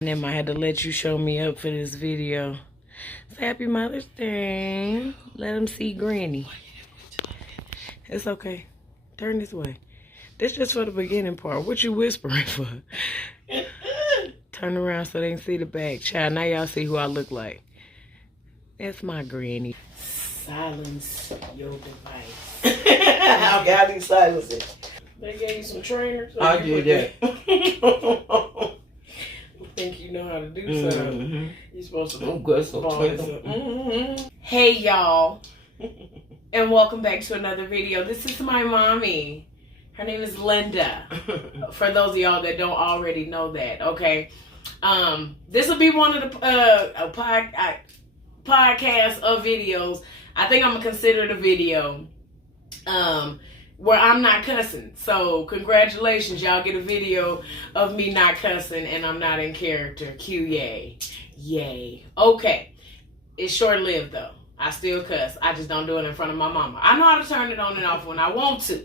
And I had to let you show me up for this video. So happy Mother's Day. Let them see Granny. It's okay. Turn this way. This just for the beginning part. What you whispering for? Turn around so they can see the back. Child, now y'all see who I look like. That's my granny. Silence your device. How God you silence it? They gave you some trainers? I did that. Think you know how to do something. You're supposed to good, so Hey y'all, and welcome back to another video. This is my mommy. Her name is Linda. For those of y'all that don't already know that, okay. This will be one of the podcasts of videos. I think I'm gonna consider it a video. Where I'm not cussing. So congratulations, y'all get a video of me not cussing and I'm not in character. Q yay. Yay. Okay. It's short-lived though. I still cuss. I just don't do it in front of my mama. I know how to turn it on and off when I want to.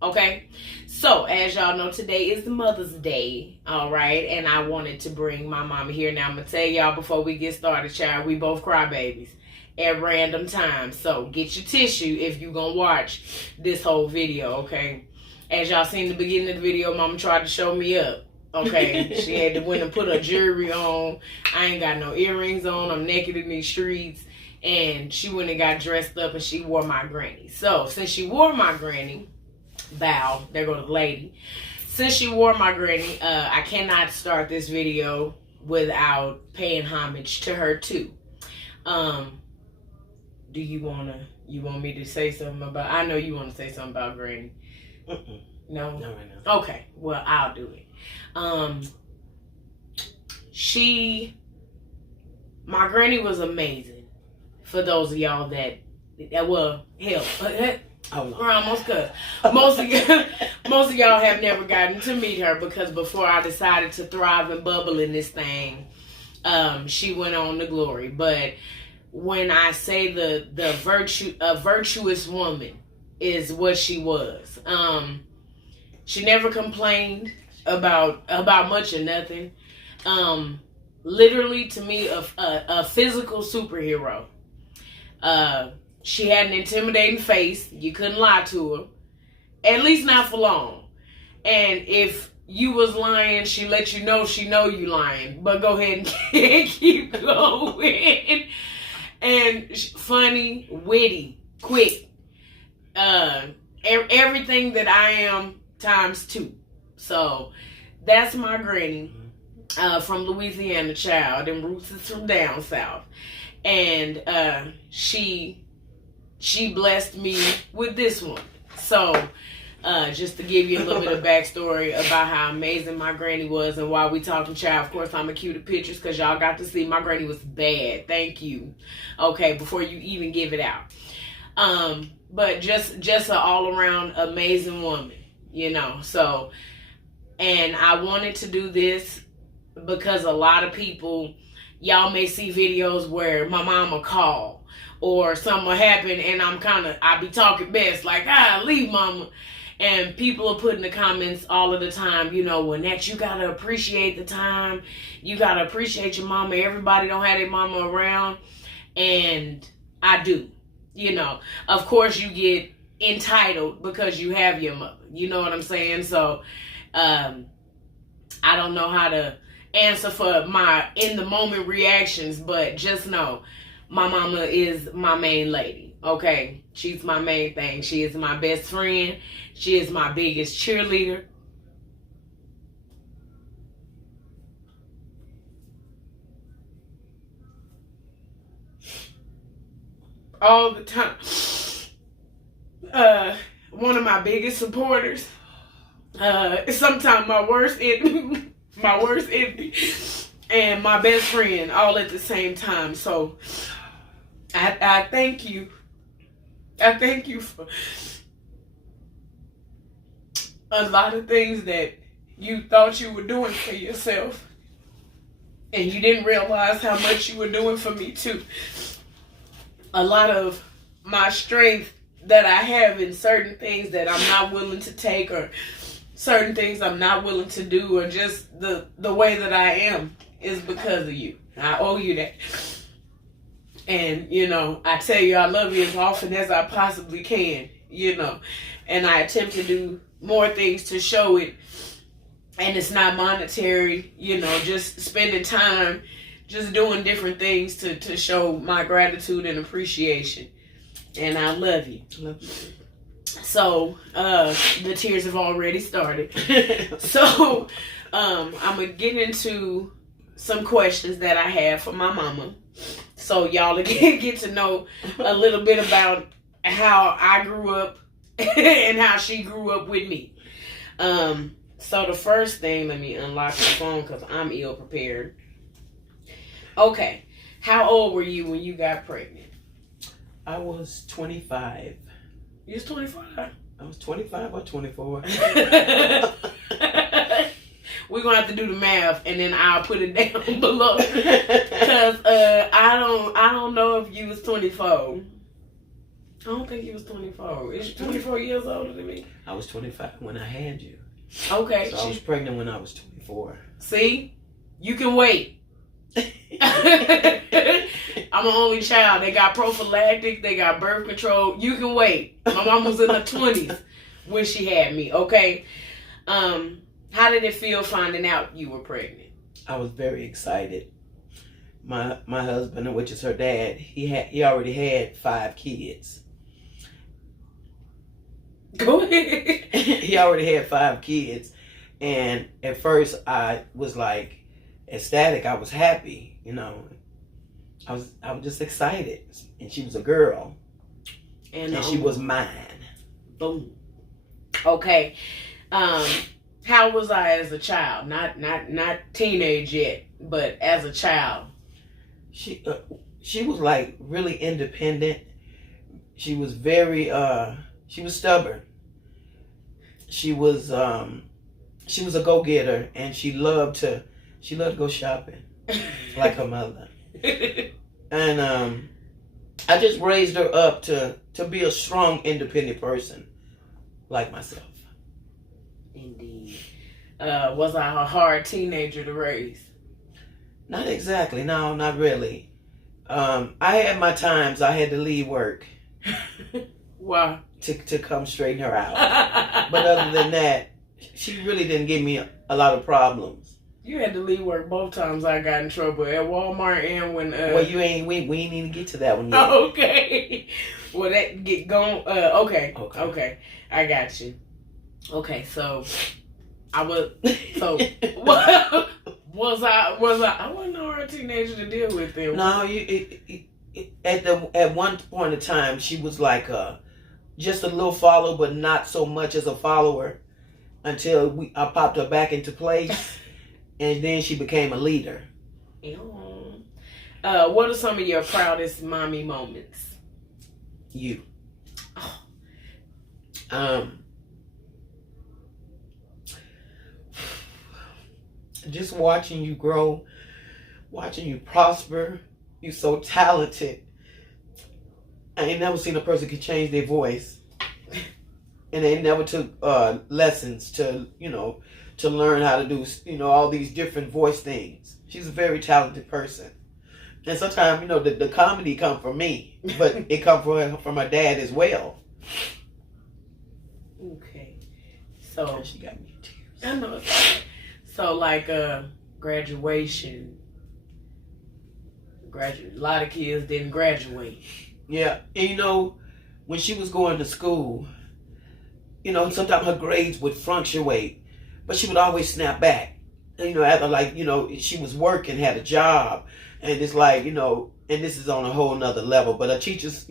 Okay? So, as y'all know, today is Mother's Day. Alright? And I wanted to bring my mama here. Now, I'm going to tell y'all before we get started, child, we both crybabies at random times. So get your tissue if you're gonna watch this whole video, okay? As y'all seen the beginning of the video, mama tried to show me up, okay? She had to went and put her jewelry on. I ain't got no earrings on. I'm naked in these streets. And she went and got dressed up and she wore my granny. So since she wore my granny, bow, there go the lady. Since she wore my granny, I cannot start this video without paying homage to her too. Do you want me to say something about, I know you want to say something about Granny. No? No, right now. Okay, well, I'll do it. My granny was amazing. For those of y'all that well, hell, we're almost good. Most of y'all have never gotten to meet her because before I decided to thrive and bubble in this thing, she went on to glory. But when I say a virtuous woman is what she was. She never complained about much or nothing. Literally, to me, a physical superhero. She had an intimidating face. You couldn't lie to her. At least not for long. And if you was lying, she let you know she know you lying. But go ahead and keep going. And funny, witty, quick. Everything that I am times 2. So that's my granny from Louisiana, child. And roots is from down south. And she blessed me with this one. So just to give you a little bit of backstory about how amazing my granny was and why we talking, child. Of course, I'm gonna cue the pictures because y'all got to see my granny was bad. Thank you. Okay, before you even give it out. But just an all-around amazing woman, you know. So, and I wanted to do this because a lot of people, y'all may see videos where my mama call or something will happen and I be talking best like, leave mama. And people are putting the comments all of the time, you know, when that you gotta appreciate the time, you gotta appreciate your mama. Everybody don't have their mama around, and I do. You know, of course you get entitled because you have your mother. You know what I'm saying? So, I don't know how to answer for my in the moment reactions, but just know my mama is my main lady. Okay, she's my main thing. She is my best friend. She is my biggest cheerleader. All the time. One of my biggest supporters. Sometimes my worst enemy. My worst enemy. And my best friend all at the same time. So I thank you. I thank you for a lot of things that you thought you were doing for yourself. And you didn't realize how much you were doing for me too. A lot of my strength that I have in certain things that I'm not willing to take or certain things I'm not willing to do or just the way that I am. is because of you. I owe you that. And, you know, I tell you I love you as often as I possibly can, you know. And I attempt to do more things to show it. And it's not monetary, you know, just spending time, just doing different things to show my gratitude and appreciation. And I love you. Love you too. So, the tears have already started. So, I'm going to get into some questions that I have for my mama. So, y'all get to know a little bit about how I grew up and how she grew up with me. So, the first thing, let me unlock the phone because I'm ill prepared. Okay. How old were you when you got pregnant? I was 25. You was 25? I was 25 or 24. We're going to have to do the math, and then I'll put it down below. Because I don't know if you was 24. I don't think you was 24. Is you 24 years older than me? I was 25 when I had you. Okay. So I was pregnant when I was 24. See? You can wait. I'm an only child. They got prophylactic. They got birth control. You can wait. My mom was in her 20s when she had me. Okay. How did it feel finding out you were pregnant? I was very excited. My husband, which is her dad, he already had 5 kids. Go ahead. He already had 5 kids, and at first I was like ecstatic. I was happy, you know. I was just excited, and she was a girl, and she was mine. Boom. Okay. How was I as a child? Not teenage yet, but as a child. She was like really independent. She was very she was stubborn. She was a go-getter, and she loved to go shopping like her mother. And I just raised her up to be a strong, independent person like myself. Indeed. Was I a hard teenager to raise? Not exactly. No, not really. I had my times. I had to leave work. Why? To come straighten her out. But other than that, she really didn't give me a lot of problems. You had to leave work both times I got in trouble, at Walmart and when well, we ain't even get to that one yet. Okay. Well, that get going. Okay. I got you. Okay, so I was was I wasn't a hard teenager to deal with then. No, at one point in time she was like just a little follower, but not so much as a follower until I popped her back into place. And then she became a leader. What are some of your proudest mommy moments? You. Just watching you grow, watching you prosper. You're so talented. I ain't never seen a person could change their voice. And they never took lessons to learn how to do, all these different voice things. She's a very talented person. And sometimes, the comedy come from me, but it come from my dad as well. Okay. So she got me in tears. I know. So like graduation. A lot of kids didn't graduate. Yeah. And when she was going to school, sometimes her grades would fluctuate. But she would always snap back. After she was working, had a job. And it's like, and this is on a whole nother level. But her teachers,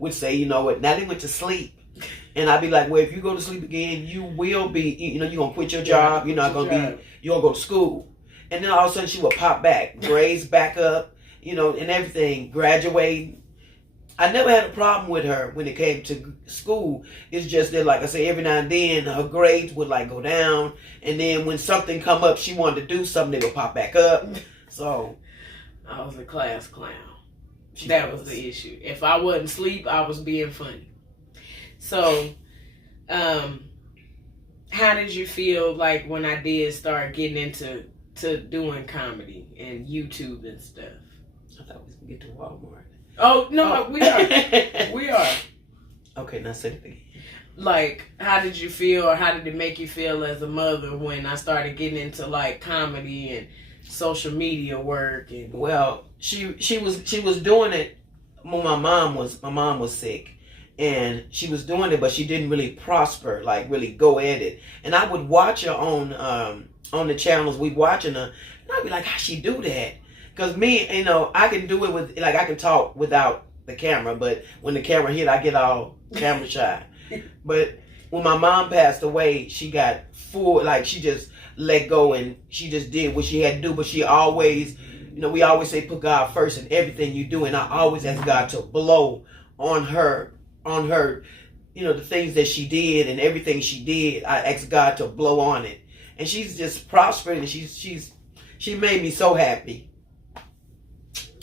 would say, you know what, Natalie went to sleep. And I'd be like, well, if you go to sleep again, you will be, you're going to quit your job. You're not going to be, you're going to go to school. And then all of a sudden she would pop back, grades back up, and everything, graduate. I never had a problem with her when it came to school. It's just that, like I say, every now and then her grades would go down, and then when something come up, she wanted to do something, they would pop back up. So I was a class clown. That was the issue. If I wasn't asleep, I was being funny. So, how did you feel like when I did start getting into to doing comedy and YouTube and stuff? I thought we was gonna get to Walmart. Oh no, we are. We are. Okay, now say it again. Like, how did you feel, or how did it make you feel as a mother when I started getting into like comedy and social media work? And well, she was doing it when my mom was sick, and she was doing it, but she didn't really prosper, like really go at it. And I would watch her on the channels. We watching her, and I'd be like, how she do that? Because me, you know, I can do it with, like, I can talk without the camera, but when the camera hit, I get all camera shy. But when my mom passed away, she got full, like, she just let go and she just did what she had to do. But she always, you know, we always say put God first in everything you do. And I always ask God to blow on her, you know, the things that she did and everything she did. I asked God to blow on it. And she's just prospering, and she made me so happy.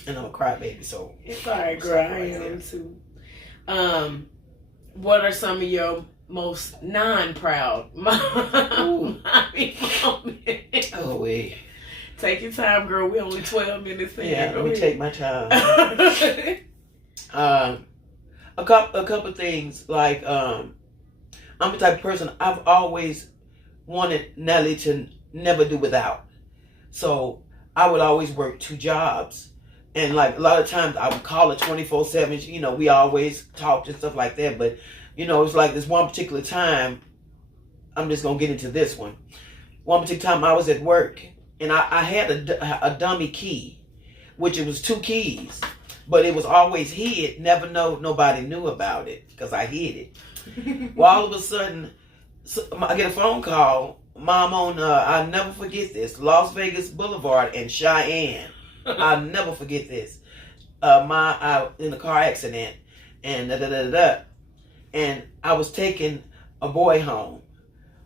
And I'm a crybaby, so it's all right, girl. I am too. What are some of your most non-proud mommy moments? Oh wait. Take your time, girl. We only 12 minutes in. Yeah, let me take my time. A couple things, like I'm the type of person, I've always wanted Natalie to never do without. So I would always work 2 jobs. And like a lot of times I would call her 24/7. You know, we always talked and stuff like that. But, you know, it's like this one particular time, I'm just going to get into this one. One particular time I was at work, and I had a dummy key, which it was 2 keys. But it was always hid. Nobody knew about it because I hid it. Well, all of a sudden, I get a phone call. Mom on, I'll never forget this, Las Vegas Boulevard in Cheyenne. I'll never forget this. In a car accident, and and I was taking a boy home.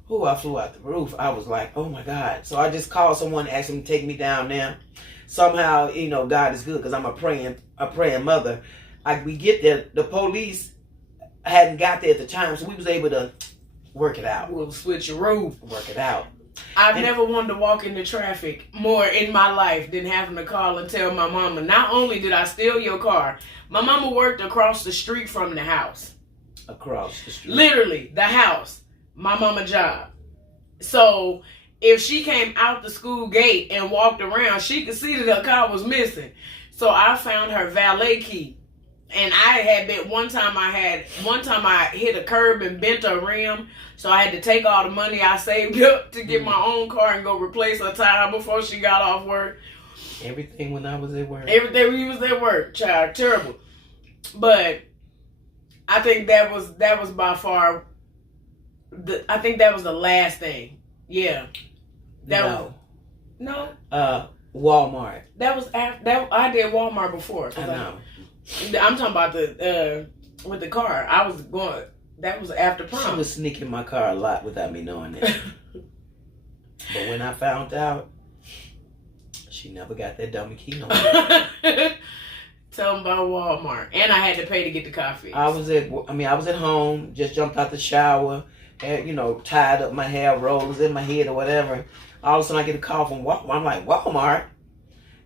Who I flew out the roof. I was like, oh my God. So I just called someone, asked them to take me down there. Somehow, you know, God is good because I'm a praying mother. We get there, the police hadn't got there at the time, so we was able to work it out. We'll switch your roof. Work it out. I've never wanted to walk into traffic more in my life than having to call and tell my mama, not only did I steal your car, my mama worked across the street from the house. Across the street. Literally, the house. My mama job. So if she came out the school gate and walked around, she could see that her car was missing. So I found her valet key. And I had been, one time I hit a curb and bent a rim. So I had to take all the money I saved up to get my own car and go replace her tire before she got off work. Everything when I was at work. Everything we was at work, child. Terrible. But I think that was by far, I think that was the last thing. Yeah. No. Walmart. That was after, I did Walmart before. I know. I'm talking about with the car. That was after prom. She was sneaking my car a lot without me knowing it. But when I found out, she never got that dummy key no more. Tell them about Walmart. And I had to pay to get the car fixed. I was at home, just jumped out the shower, had, you know, tied up my hair, rollers in my head or whatever. All of a sudden I get a call from Walmart. I'm like, Walmart?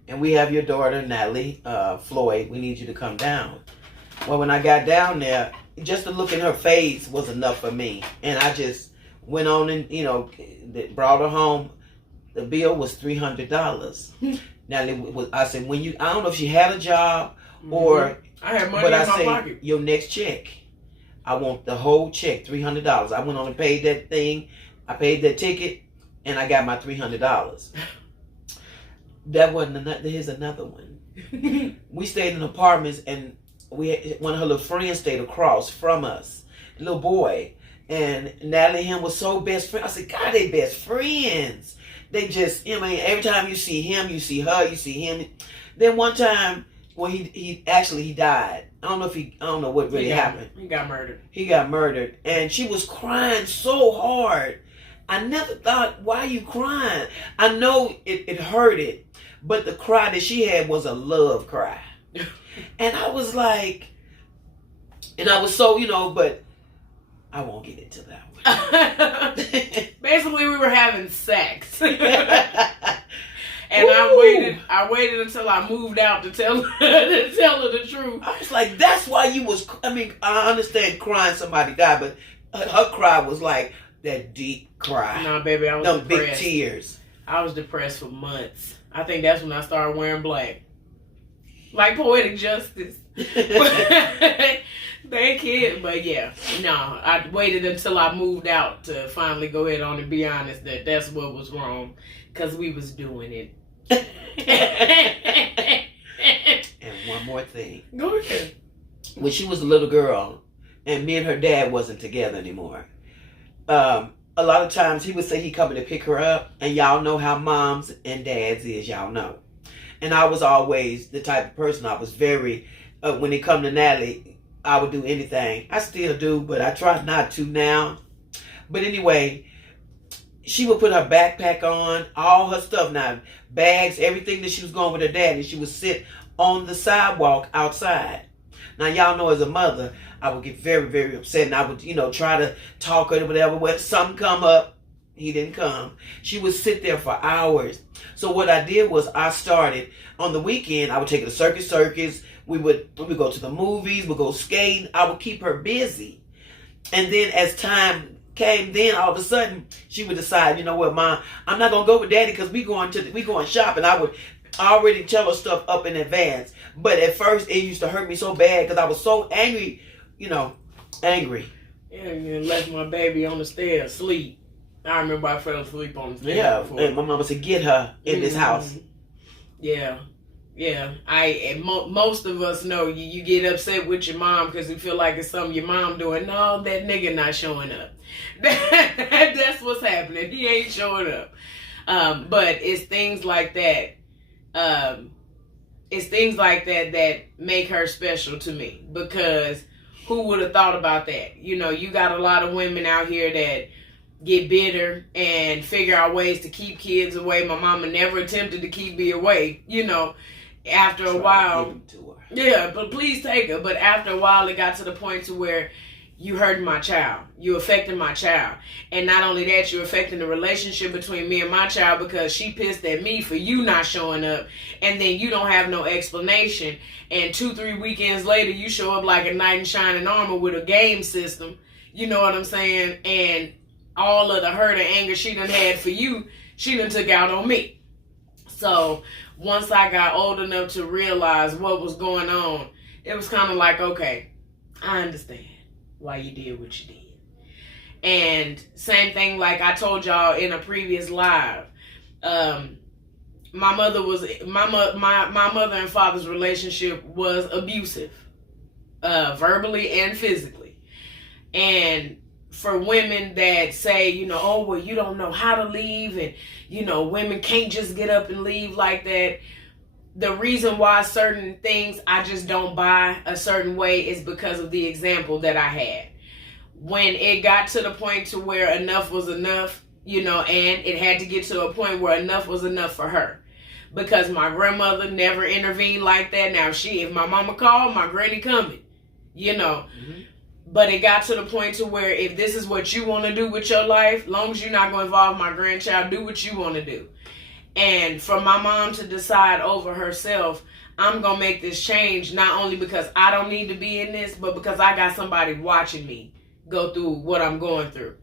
And we have your daughter, Natalie, Floyd. We need you to come down. Well, when I got down there, just the look in her face was enough for me. And I just went on and, you know, brought her home. The bill was $300. Natalie, I said, I don't know if she had a job or... I had money in my pocket. Your next check, I want the whole check, $300. I went on and paid that thing. I paid that ticket, and I got my $300. That wasn't enough. Here's another one. We stayed in apartments, and one of her little friends stayed across from us, a little boy. And Natalie and him was so best friends. I said, God, they best friends. They just, I mean, every time you see him, you see her, you see him. Then one time, well, he died. I don't know what really happened. He got murdered. He got murdered. And she was crying so hard. I never thought, why are you crying? I know it hurted. But the cry that she had was a love cry. And I was like, and I was so, you know, but I won't get into that one. Basically, we were having sex. And Ooh. I waited until I moved out to tell to tell her the truth. I was like, that's why you was. I mean, I understand crying somebody died, but her cry was like that deep cry. Nah, baby, I was Them depressed. big tears. I was depressed for months. I think that's when I started wearing black, like Poetic Justice. Thank you, but yeah, no, I waited until I moved out to finally go ahead on and be honest that that's what was wrong, because we was doing it. And one more thing. Go ahead. When she was a little girl, and me and her dad wasn't together anymore, a lot of times he would say he coming to pick her up, and y'all know how moms and dads is, y'all know. And I was always the type of person, I was very, when it come to Natalie, I would do anything. I still do, but I try not to now. But anyway, she would put her backpack on, all her stuff now, bags, everything that she was going with her dad, and she would sit on the sidewalk outside. Now, y'all know as a mother, I would get very, very upset, and I would, try to talk her or whatever. When something come up, he didn't come. She would sit there for hours. So what I did was I started, on the weekend, I would take her to circus. We would go to the movies, we'd go skating. I would keep her busy. And then as time came, then all of a sudden, she would decide, you know what, Mom, I'm not going to go with Daddy because we going shopping. I would already tell her stuff up in advance. But at first, it used to hurt me so bad because I was so angry, angry. Yeah, you left my baby on the stairs, asleep. I remember I fell asleep on the stairs. Yeah, before. and my mama said, get her in this house. Yeah. Yeah, most of us know you get upset with your mom because you feel like it's something your mom doing. No, that nigga not showing up. That's what's happening. He ain't showing up. But it's things like that. It's things like that make her special to me, because who would have thought about that? You got a lot of women out here that get bitter and figure out ways to keep kids away. My mama never attempted to keep me away, After a while, yeah, but please take her. But after a while, it got to the point to where you hurting my child. You affecting my child. And not only that, you're affecting the relationship between me and my child, because she pissed at me for you not showing up. And then you don't have no explanation. And 2-3 weekends later, you show up like a knight in shining armor with a game system. You know what I'm saying? And all of the hurt and anger she done had for you, she done took out on me. So once I got old enough to realize what was going on, it was kind of like, okay, I understand why you did what you did. And same thing, like I told y'all in a previous live, my mother and father's relationship was abusive, verbally and physically. And for women that say, oh, well, you don't know how to leave, and, women can't just get up and leave like that. The reason why certain things I just don't buy a certain way is because of the example that I had. When it got to the point to where enough was enough, and it had to get to a point where enough was enough for her. Because my grandmother never intervened like that. Now, if my mama called, my granny coming, Mm-hmm. But it got to the point to where if this is what you want to do with your life, long as you're not going to involve my grandchild, do what you want to do. And for my mom to decide over herself, I'm going to make this change, not only because I don't need to be in this, but because I got somebody watching me go through what I'm going through.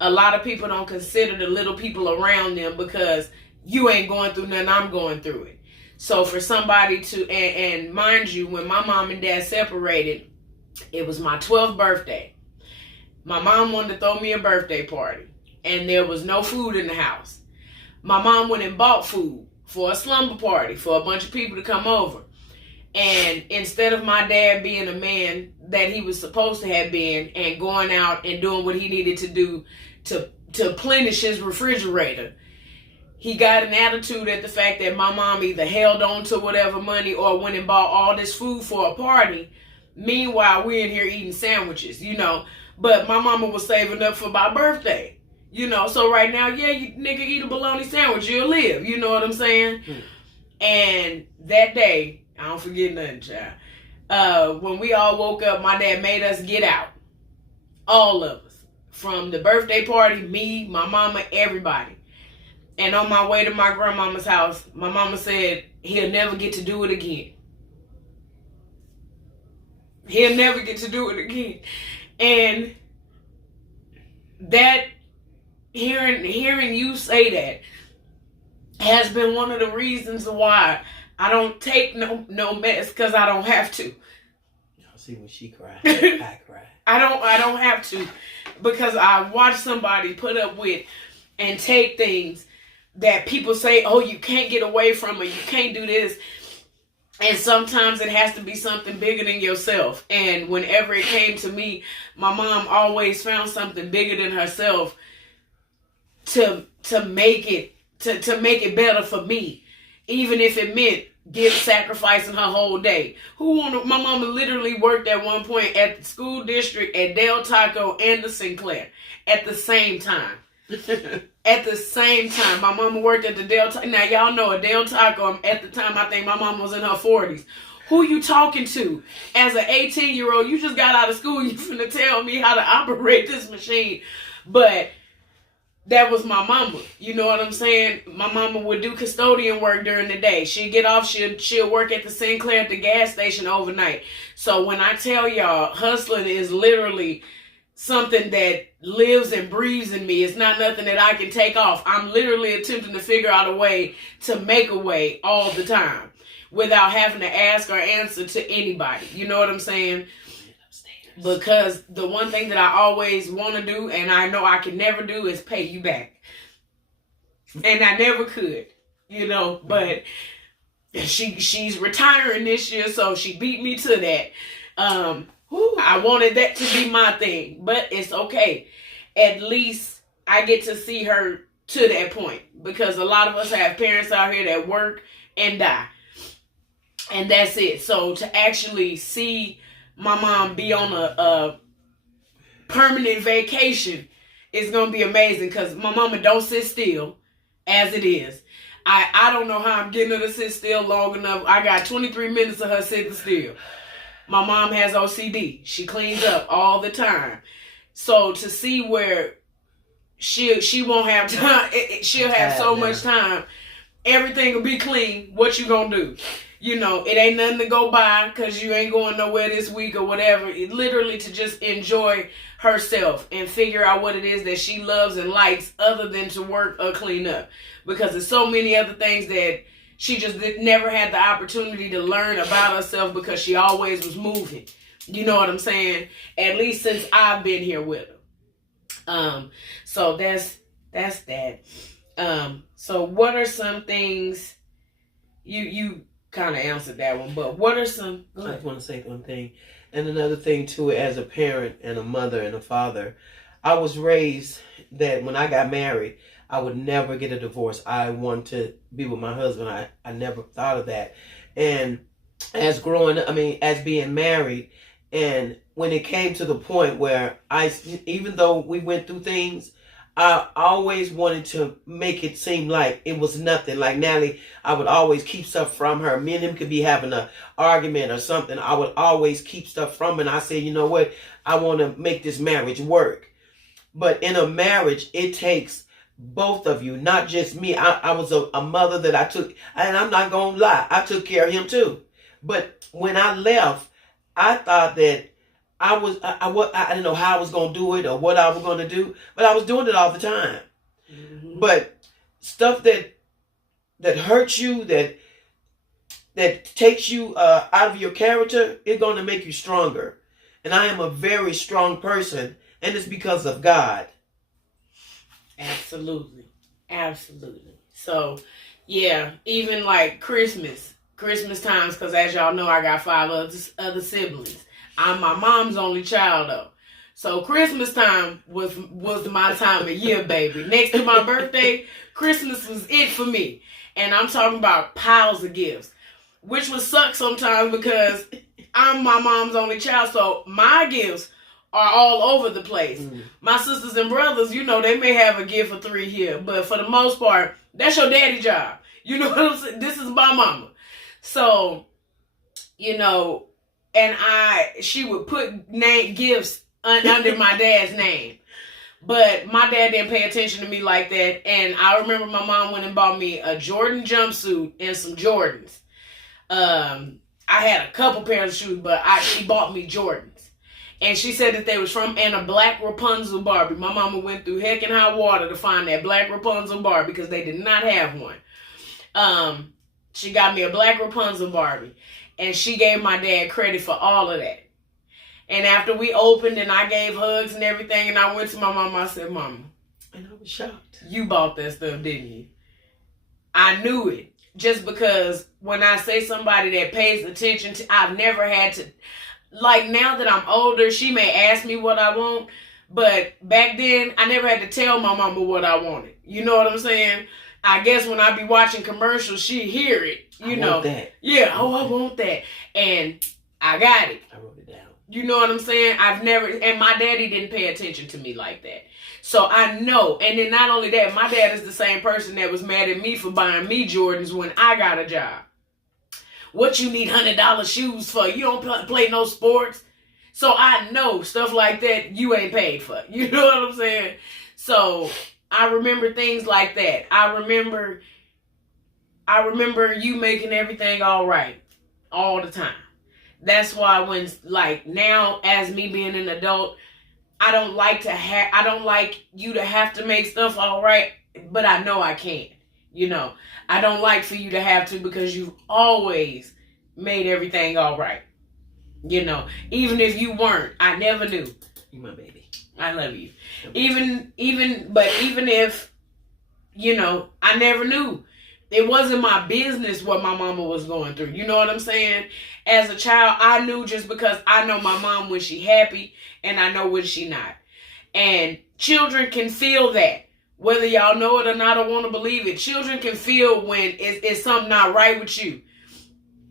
A lot of people don't consider the little people around them because you ain't going through nothing, I'm going through it. So for somebody to, and mind you, when my mom and dad separated, it was my 12th birthday. My mom wanted to throw me a birthday party, and there was no food in the house. My mom went and bought food for a slumber party for a bunch of people to come over. And instead of my dad being a man that he was supposed to have been and going out and doing what he needed to do to plenish his refrigerator, he got an attitude at the fact that my mom either held on to whatever money or went and bought all this food for a party. Meanwhile, we're in here eating sandwiches, But my mama was saving up for my birthday, So right now, yeah, you nigga eat a bologna sandwich, you'll live. You know what I'm saying? And that day, I don't forget nothing, child. When we all woke up, my dad made us get out. All of us. From the birthday party, me, my mama, everybody. And on my way to my grandmama's house, my mama said he'll never get to do it again. He'll never get to do it again. And that, hearing you say that has been one of the reasons why I don't take no mess, because I don't have to. Y'all see when she cried, I cried. I don't have to, because I watch somebody put up with and take things that people say, oh, you can't get away from, or you can't do this. And sometimes it has to be something bigger than yourself. And whenever it came to me, my mom always found something bigger than herself to make it better for me, even if it meant sacrificing her whole day. My mama literally worked at one point at the school district, at Del Taco, and the Sinclair at the same time. At the same time, my mama worked at the Del Taco. Now, y'all know a Del Taco, at the time, I think my mama was in her 40s. Who you talking to? As an 18-year-old, you just got out of school, you finna tell me how to operate this machine. But that was my mama. You know what I'm saying? My mama would do custodian work during the day. She'd get off, she'll work at the Sinclair at the gas station overnight. So when I tell y'all, hustling is literally something that lives and breathes in me. It's not nothing that I can take off. I'm literally attempting to figure out a way to make a way all the time without having to ask or answer to anybody. You know what I'm saying? Because the one thing that I always want to do, and I know I can never do, is pay you back. And I never could, you know, but she's retiring this year, so she beat me to that. I wanted that to be my thing, but it's okay. At least I get to see her to that point, because a lot of us have parents out here that work and die. And that's it. So to actually see my mom be on a permanent vacation is going to be amazing, because my mama don't sit still as it is. I don't know how I'm getting her to sit still long enough. I got 23 minutes of her sitting still. My mom has OCD. She cleans up all the time. So to see where she won't have time, she'll have so much time. Everything will be clean. What you gonna do? You know, it ain't nothing to go by because you ain't going nowhere this week or whatever. It literally to just enjoy herself and figure out what it is that she loves and likes other than to work or clean up. Because there's so many other things that she just never had the opportunity to learn about herself because she always was moving. You know what I'm saying? At least since I've been here with her. So that's that. So what are some things you kind of answered that one, but what are some... I just want to say one thing. And another thing too, as a parent and a mother and a father, I was raised that when I got married, I would never get a divorce. I want to be with my husband. I never thought of that. And as being married, and when it came to the point where even though we went through things, I always wanted to make it seem like it was nothing. Like Natalie, I would always keep stuff from her. Me and him could be having an argument or something. I would always keep stuff from her. And I said, you know what? I want to make this marriage work. But in a marriage, it takes both of you, not just me. I was a mother that I took, and I'm not going to lie, I took care of him too. But when I left, I thought that I didn't know how I was going to do it or what I was going to do, but I was doing it all the time. Mm-hmm. But stuff that hurts you, that takes you out of your character, it's going to make you stronger. And I am a very strong person, and it's because of God. Absolutely. So, yeah, even like Christmas times, because as y'all know, I got 5 other siblings. I'm my mom's only child, though. So Christmas time was my time of year, baby. Next to my birthday, Christmas was it for me. And I'm talking about piles of gifts, which would suck sometimes because I'm my mom's only child. So my gifts are all over the place. Mm. My sisters and brothers, you know, they may have a gift or 3 here, but for the most part, that's your daddy job. You know what I'm saying? This is my mama. So, you know, and she would put gifts under my dad's name. But my dad didn't pay attention to me like that. And I remember my mom went and bought me a Jordan jumpsuit and some Jordans. I had a couple pairs of shoes, but she bought me Jordans. And she said that they was from and a black Rapunzel Barbie. My mama went through heck and high water to find that black Rapunzel Barbie because they did not have one. She got me a black Rapunzel Barbie. And she gave my dad credit for all of that. And after we opened and I gave hugs and everything, and I went to my mama, I said, Mama. And I was shocked. You bought that stuff, didn't you? I knew it. Just because when I say somebody that pays attention to, I've never had to, like now that I'm older, she may ask me what I want. But back then, I never had to tell my mama what I wanted. You know what I'm saying? I guess when I be watching commercials, she hear it. You know. Want that. Yeah, oh, I want that. And I got it. I wrote it down. You know what I'm saying? And my daddy didn't pay attention to me like that. So I know. And then not only that, my dad is the same person that was mad at me for buying me Jordans when I got a job. What you need $100 shoes for? You don't play no sports. So I know stuff like that you ain't paid for. You know what I'm saying? So I remember things like that. I remember you making everything all right all the time. That's why when, like, now as me being an adult, I don't like you to have to make stuff all right, but I know I can. You know, I don't like for you to have to because you've always made everything all right. You know, even if you weren't, I never knew. You my baby. I love you. Even if, you know, I never knew. It wasn't my business what my mama was going through. You know what I'm saying? As a child, I knew just because I know my mom when she happy and I know when she not. And children can feel that. Whether y'all know it or not or want to believe it, children can feel when it's something not right with you.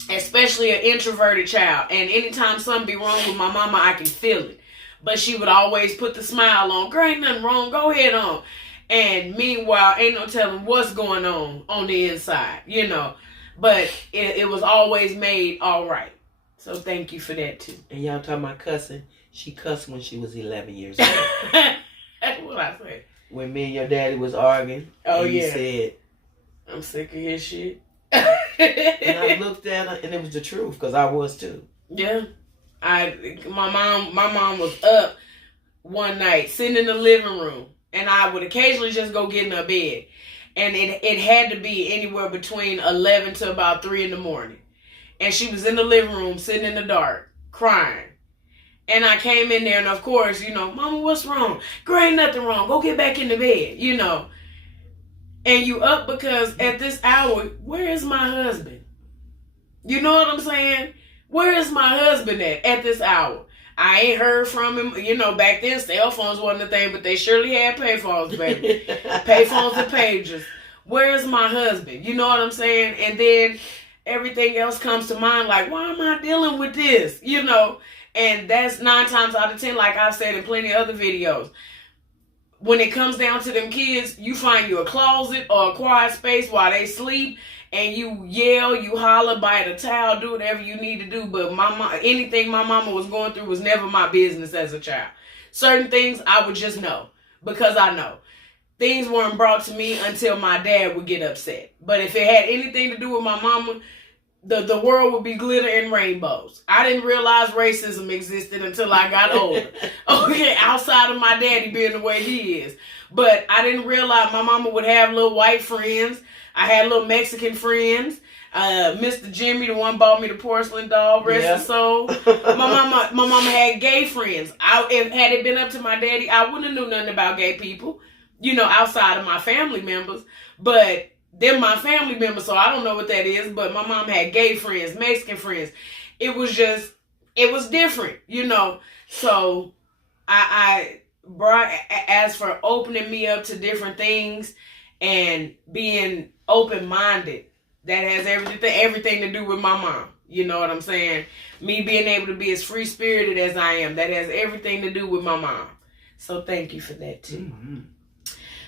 Especially an introverted child. And anytime something be wrong with my mama, I can feel it. But she would always put the smile on. Girl, ain't nothing wrong. Go ahead on. And meanwhile, ain't no telling what's going on the inside, you know. But it was always made all right. So thank you for that, too. And y'all talking about cussing. She cussed when she was 11 years old. That's what I said. When me and your daddy was arguing. Oh, and yeah. You said, I'm sick of his shit. And I looked at her, and it was the truth, because I was, too. Yeah. My mom was up one night, sitting in the living room. And I would occasionally just go get in her bed. And it had to be anywhere between 11 to about 3 in the morning. And she was in the living room, sitting in the dark, crying. And I came in there, and of course, you know, Mama, what's wrong? Girl, ain't nothing wrong. Go get back in the bed, you know. And you up because at this hour, where is my husband? You know what I'm saying? Where is my husband at this hour? I ain't heard from him. You know, back then, cell phones wasn't a thing, but they surely had payphones, baby. Payphones and pagers. Where's my husband? You know what I'm saying? And then everything else comes to mind, like, why am I dealing with this? You know? And that's 9 times out of 10, like I've said in plenty of other videos. When it comes down to them kids, you find you a closet or a quiet space while they sleep, and you yell, you holler, bite a towel, do whatever you need to do. But anything my mama was going through was never my business as a child. Certain things I would just know because I know. Things weren't brought to me until my dad would get upset. But if it had anything to do with my mama, the world would be glitter and rainbows. I didn't realize racism existed until I got older. Okay, outside of my daddy being the way he is. But I didn't realize my mama would have little white friends. I had little Mexican friends. Mr. Jimmy, the one bought me the porcelain doll, rest his soul. My mama had gay friends. If had it been up to my daddy, I wouldn't have knew nothing about gay people, you know, outside of my family members. But they're my family members, so I don't know what that is. But my mom had gay friends, Mexican friends. It was different, you know. So as for opening me up to different things and being open-minded, that has everything to do with my mom. You know what I'm saying? Me being able to be as free-spirited as I am, that has everything to do with my mom. So thank you for that too. Mm-hmm.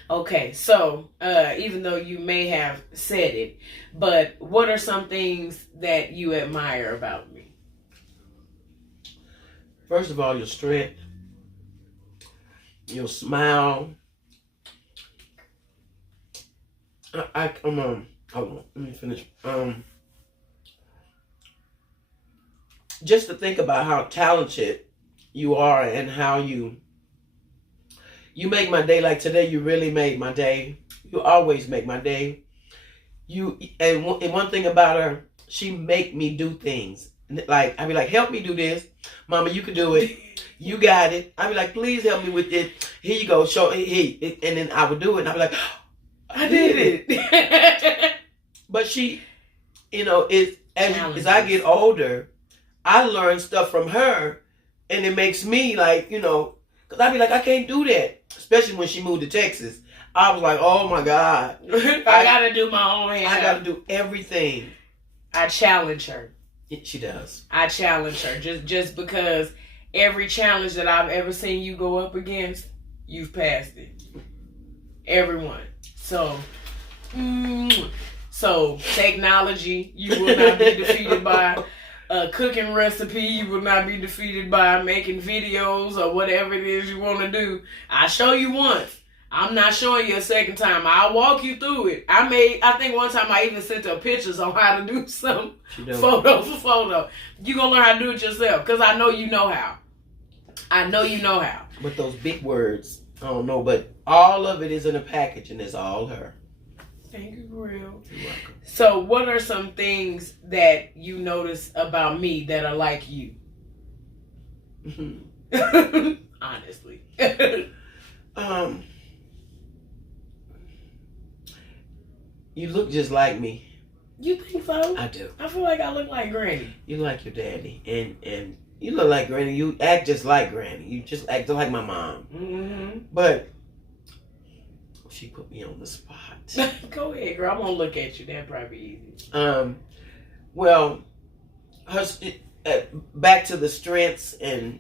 Okay, so even though you may have said it, but what are some things that you admire about me? First of all, your strength. Your smile. Hold on. Let me finish. Just to think about how talented you are and how you make my day. Like today, you really made my day. You always make my day. And one thing about her, she make me do things. Like I be like, help me do this, Mama. You can do it. You got it. I be like, please help me with it. Here you go. Show and then I would do it. And I be like, I did it. But she, as I get older, I learn stuff from her, and it makes me like, because I be like, I can't do that. Especially when she moved to Texas. I was like, oh my God. I gotta do my own hair. I gotta do everything. I challenge her. She does. I challenge her just because every challenge that I've ever seen you go up against, you've passed it. Everyone. So technology, you will not be defeated by. A cooking recipe, you will not be defeated by. Making videos or whatever it is you want to do. I show you once. I'm not showing you a second time. I'll walk you through it. I think one time I even sent her pictures on how to do some photo for photo. You're going to learn how to do it yourself because I know you know how. I know you know how. But those big words, I don't know, but all of it is in a package and it's all her. Thank you, for real. You're welcome. So what are some things that you notice about me that are like you? Honestly. You look just like me. You think so? I do. I feel like I look like Granny. You like your daddy. And you look like Granny. You act just like Granny. You just act like my mom. Mm-hmm. But she put me on the spot. Go ahead, girl. I'm going to look at you. That'd probably be easy. Well, back to the strengths and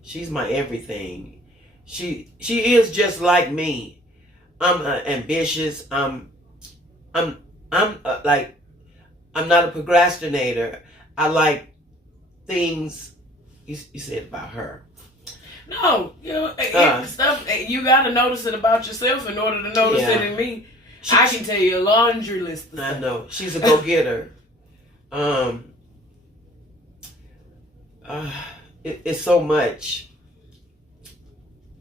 she's my everything. She is just like me. I'm ambitious. I'm not a procrastinator. I like things. You said about her. No, stuff you gotta notice it about yourself in order to notice it in me. I can tell you a laundry list. I know she's a go-getter. It's so much.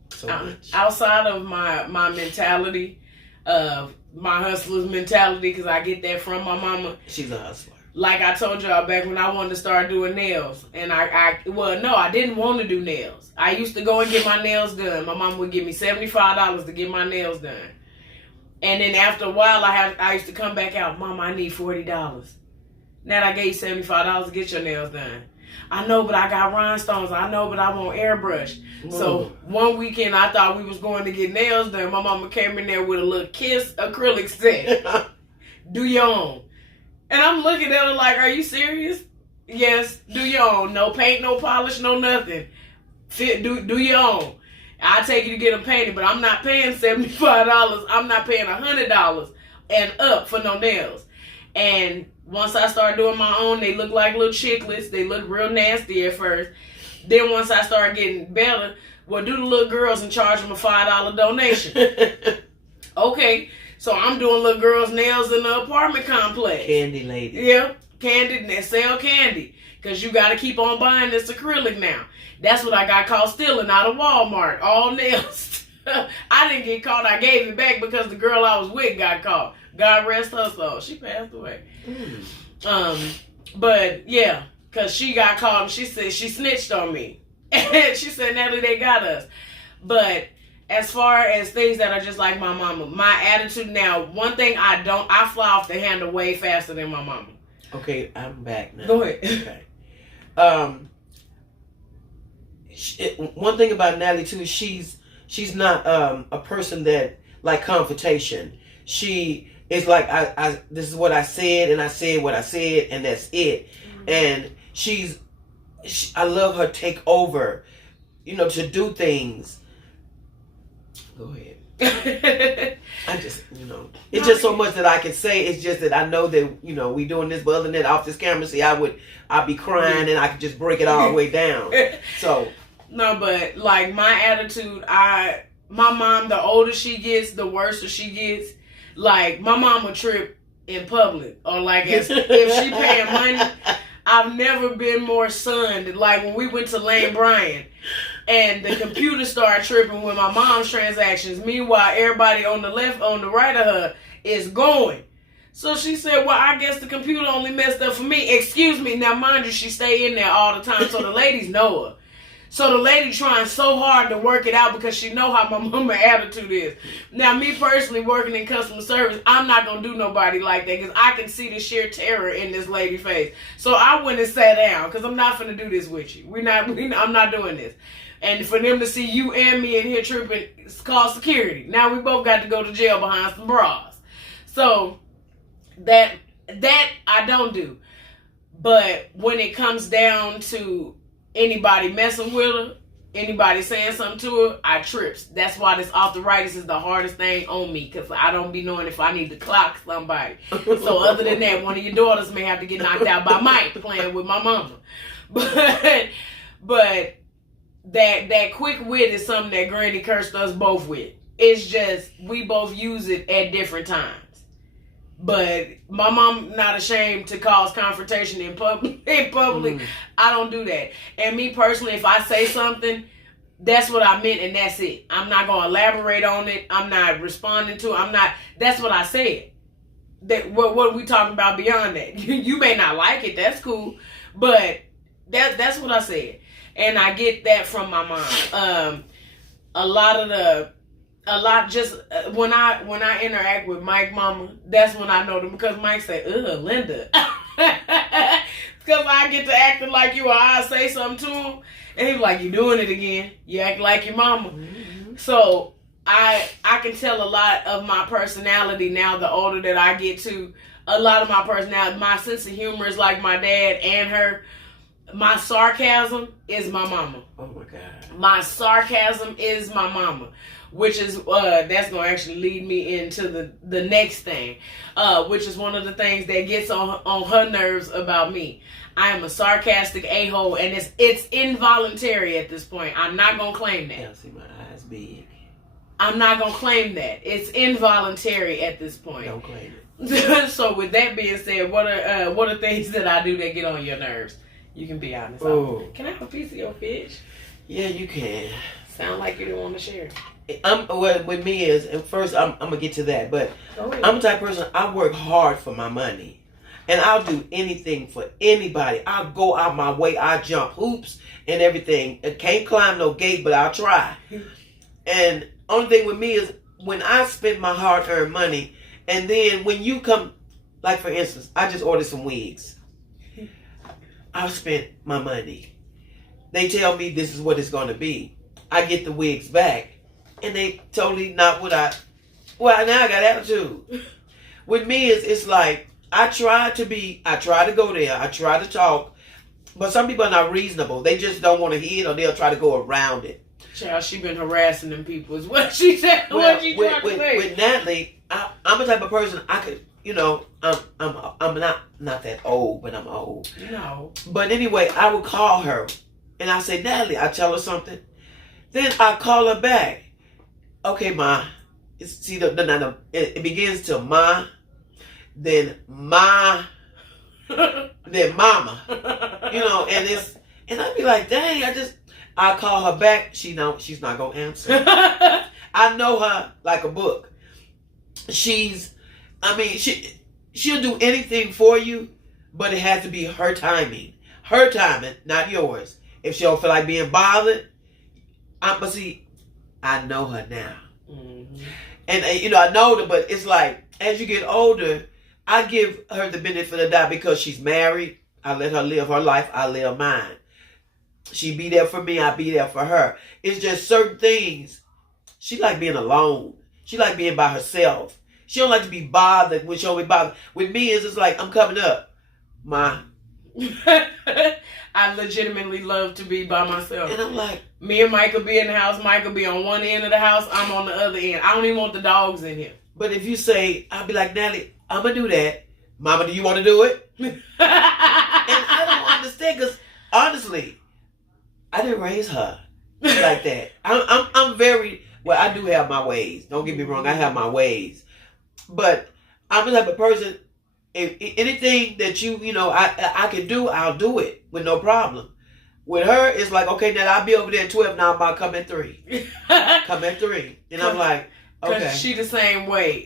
So much. Outside of my mentality, my hustler's mentality, because I get that from my mama. She's a hustler. Like I told y'all back when I wanted to start doing nails, and I didn't want to do nails. I used to go and get my nails done. My mom would give me $75 to get my nails done, and then after a while, I used to come back out. Mom, I need $40. Now I gave you $75 to get your nails done. I know, but I got rhinestones. I know, but I want airbrush. So one weekend, I thought we was going to get nails done. My mama came in there with a little Kiss acrylic set. Do your own. And I'm looking at her like, are you serious? Yes, do your own. No paint, no polish, no nothing. Do your own. I'll take you to get them painted, but I'm not paying $75. I'm not paying $100 and up for no nails. And once I started doing my own, they look like little chiclets. They look real nasty at first. Then once I started getting better, well, do the little girls and charge them a $5 donation. Okay, so I'm doing little girls' nails in the apartment complex. Candy lady. Yeah, candy. They sell candy. Because you got to keep on buying this acrylic now. That's what I got caught stealing out of Walmart. All nails. I didn't get caught. I gave it back because the girl I was with got caught. God rest her soul. She passed away. But yeah, because she got caught and she said she snitched on me. And she said, Natalie, they got us. But as far as things that are just like my mama, my attitude now, one thing I fly off the handle way faster than my mama. Okay, I'm back now. Go ahead. Okay. One thing about Natalie too, she's not a person that like confrontation. She is like, I this is what I said, and I said what I said, and that's it. And I love her take over, to do things. Go ahead. I just, it's just so much that I can say. It's just that I know that, we doing this, but other than that, off this camera, see, I'd be crying and I could just break it all the way down. So. No, but like my attitude, my mom, the older she gets, the worse she gets. Like my mom would trip in public, or like if she paying money. I've never been more sunned. Like when we went to Lane Bryant and the computer started tripping with my mom's transactions. Meanwhile, everybody on the right of her is going. So she said, well, I guess the computer only messed up for me. Excuse me. Now, mind you, she stay in there all the time, so the ladies know her. So the lady trying so hard to work it out because she know how my mama attitude is. Now, me personally working in customer service, I'm not going to do nobody like that because I can see the sheer terror in this lady's face. So I went and sat down because I'm not going to do this with you. I'm not doing this. And for them to see you and me in here tripping, it's called security. Now we both got to go to jail behind some bras. So that I don't do. But when it comes down to anybody messing with her, anybody saying something to her, I trips. That's why this arthritis is the hardest thing on me, because I don't be knowing if I need to clock somebody. So other than that, one of your daughters may have to get knocked out by Mike playing with my mama. But that quick wit is something that Granny cursed us both with. It's just we both use it at different times. But my mom not ashamed to cause confrontation in public. I don't do that. And me personally, if I say something, that's what I meant and that's it. I'm not going to elaborate on it. I'm not responding to it. That's what I said. What are we talking about beyond that? You may not like it. That's cool. But that's what I said. And I get that from my mom. When I interact with Mike mama, that's when I know them, because Mike say, ugh, Linda. Because I get to acting like you, or I say something to him and he's like, you doing it again, you act like your mama. So I can tell a lot of my personality now, the older that I get to. A lot of my personality, my sense of humor is like my dad and her. My sarcasm is my mama. Oh my God. My sarcasm is my mama. Which is, that's going to actually lead me into the next thing, which is one of the things that gets on her nerves about me. I am a sarcastic a-hole, and it's involuntary at this point. I'm not going to claim that. Yeah, see my eyes big. I'm not going to claim that. It's involuntary at this point. Don't claim it. So with that being said, what are things that I do that get on your nerves? You can be honest. Can I have a piece of your fish? Yeah, you can. Sound like you didn't want to share. With me is, and first I'm gonna get to that, but I'm the type of person, I work hard for my money, and I'll do anything for anybody. I'll go out my way. I jump hoops and everything. I can't climb no gate, but I'll try. And only thing with me is when I spend my hard-earned money, and then when you come, like for instance, I just ordered some wigs. I spent my money. They tell me this is what it's gonna be. I get the wigs back. And they totally not what now I got attitude. With me, it's like, I try to go there, I try to talk, but some people are not reasonable. They just don't want to hear it, or they'll try to go around it. Child, she been harassing them people is what she said. What she trying to say. With Natalie, I'm the type of person, I could, I'm not that old, but I'm old. No. But anyway, I would call her, and I say, Natalie, I tell her something. Then I call her back. Okay, ma. It begins to ma, then ma, then mama. And I'd be like, dang, I call her back. She's not gonna answer. I know her like a book. She'll do anything for you, but it has to be her timing. Her timing, not yours. If she don't feel like being bothered, I know her now. Mm-hmm. And I know her, but it's like, as you get older, I give her the benefit of the doubt because she's married. I let her live her life. I live mine. She be there for me. I be there for her. It's just certain things. She like being alone. She like being by herself. She don't like to be bothered when she don't be bothered. With me, it's just like, I'm coming up. Ma, I legitimately love to be by myself. And I'm like, me and Mike will be in the house. Mike will be on one end of the house. I'm on the other end. I don't even want the dogs in here. but if you say, I'll be like, Natalie, I'm going to do that. Mama, do you want to do it? And I don't understand because, honestly, I didn't raise her like that. I'm very, well, I do have my ways. Don't get me wrong. I have my ways. But I'm the type of person, if anything that I can do, I'll do it with no problem. With her, it's like, okay, now I'll be over there at 12. Now I'm about to come at 3. Come at 3. And I'm like, okay. Because she the same way.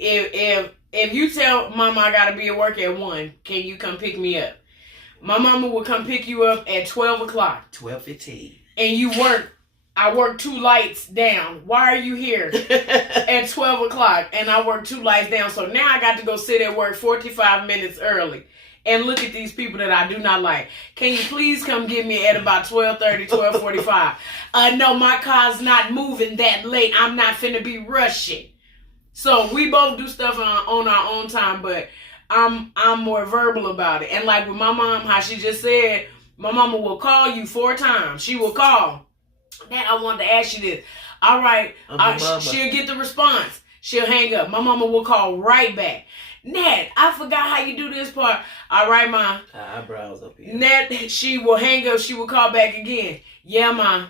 If you tell Mama I got to be at work at 1, can you come pick me up? My mama will come pick you up at 12 o'clock. 12:15. And you work. I work 2 lights down. Why are you here at 12 o'clock? And I work 2 lights down. So now I got to go sit at work 45 minutes early and look at these people that I do not like. Can you please come get me at about 12:30, 12:45? No, my car's not moving that late. I'm not finna be rushing. So we both do stuff on our own time, but I'm more verbal about it. And like with my mom, how she just said, my mama will call you 4 times. She will call. Dad, I wanted to ask you this. All right. She'll get the response. She'll hang up. My mama will call right back. Nat, I forgot how you do this part. All right, Ma. Eyebrows up here. Nat, she will hang up. She will call back again. Yeah, Ma.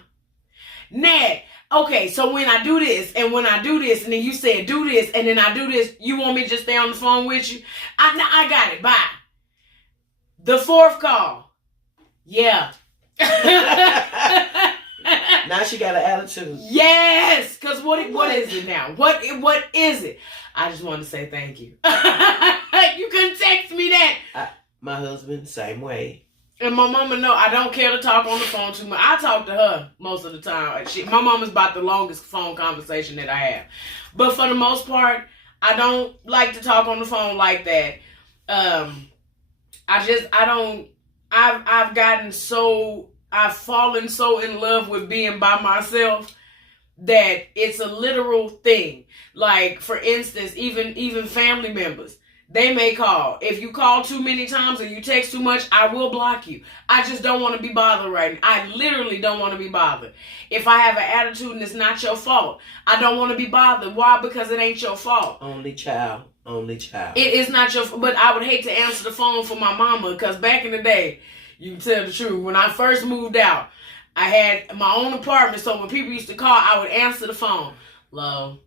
Nat, okay, so when I do this, and when I do this, and then you said do this, and then I do this, you want me to just stay on the phone with you? I got it. Bye. The 4th call. Yeah. Now she got an attitude. Yes, because what is it now? What is it? I just want to say thank you. You couldn't text me that. My husband, same way. And my mama know I don't care to talk on the phone too much. I talk to her most of the time. My mama's about the longest phone conversation that I have. But for the most part, I don't like to talk on the phone like that. I've fallen so in love with being by myself that it's a literal thing. Like, for instance, even family members, they may call. If you call too many times or you text too much, I will block you. I just don't want to be bothered right now. I literally don't want to be bothered. If I have an attitude and it's not your fault, I don't want to be bothered. Why? Because it ain't your fault. Only child. It is not your fault. But I would hate to answer the phone for my mama, because back in the day, you can tell the truth, when I first moved out, I had my own apartment, so when people used to call, I would answer the phone. Love.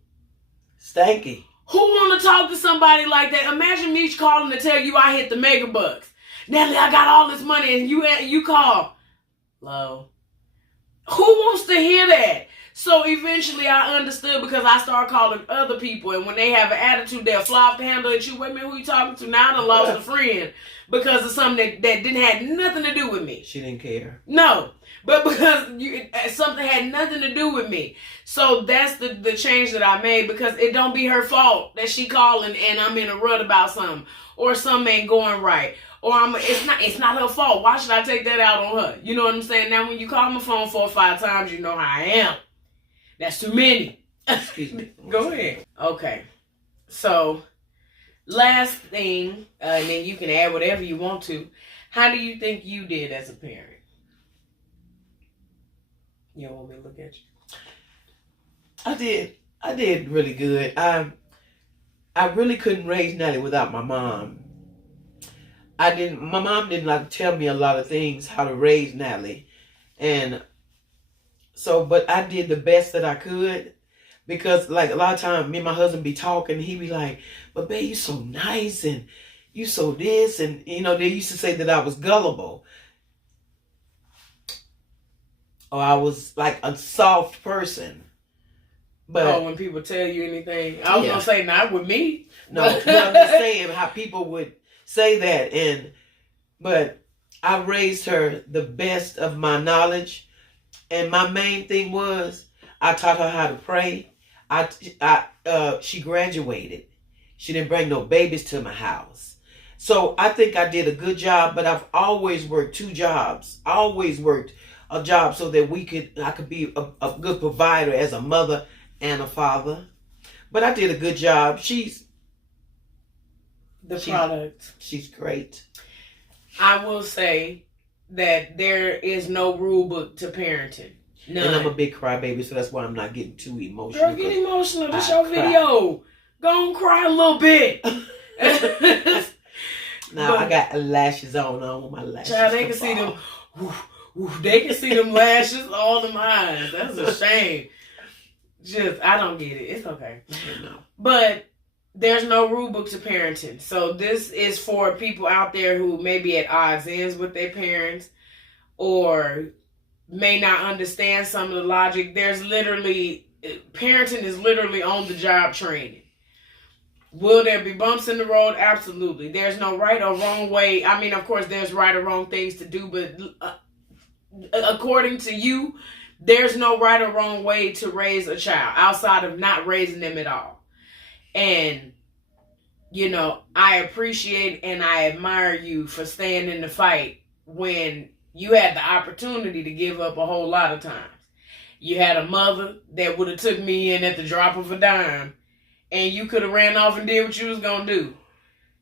Stanky. Who want to talk to somebody like that? Imagine me calling to tell you I hit the mega bucks. Natalie, I got all this money, and you call. Love. Who wants to hear that? So eventually I understood, because I started calling other people, and when they have an attitude, they'll fly off the handle at you. Wait a minute, who you talking to? Now I done lost a friend because of something that didn't have nothing to do with me. She didn't care. No, but because something had nothing to do with me. So that's the change that I made, because it don't be her fault that she calling and I'm in a rut about something, or something ain't going right. Or it's not her fault. Why should I take that out on her? You know what I'm saying? Now when you call my phone 4 or 5 times, you know how I am. That's too many. Excuse me. Go ahead. Okay. So, last thing, and then you can add whatever you want to. How do you think you did as a parent? You don't want me to look at you? I did really good. I really couldn't raise Natalie without my mom. My mom didn't like to tell me a lot of things how to raise Natalie. And so, but I did the best that I could, because like a lot of times me and my husband be talking, he be like, but babe, you so nice and you so this, and they used to say that I was gullible. Or I was like a soft person. But when people tell you anything, I was gonna say not with me. No, but I'm just saying how people would say that, but I raised her the best of my knowledge. And my main thing was, I taught her how to pray. She graduated. She didn't bring no babies to my house. So I think I did a good job, but I've always worked 2 jobs. I always worked a job so that I could be a good provider as a mother and a father. But I did a good job. She's product. She's great. I will say, that there is no rule book to parenting. None. And I'm a big crybaby, so that's why I'm not getting too emotional. Girl, get emotional. This your video. Go and cry a little bit. Now I got lashes on. I don't want my lashes. Child, they can see them. They can see them lashes, all them eyes. That's a shame. Just, I don't get it. It's okay. No. But there's no rule book to parenting. So this is for people out there who may be at odds ends with their parents or may not understand some of the logic. Parenting is literally on the job training. Will there be bumps in the road? Absolutely. There's no right or wrong way. I mean, of course, there's right or wrong things to do, but according to you, there's no right or wrong way to raise a child outside of not raising them at all. And, you know, I appreciate and I admire you for staying in the fight when you had the opportunity to give up a whole lot of times. You had a mother that would have took me in at the drop of a dime, and you could have ran off and did what you was going to do.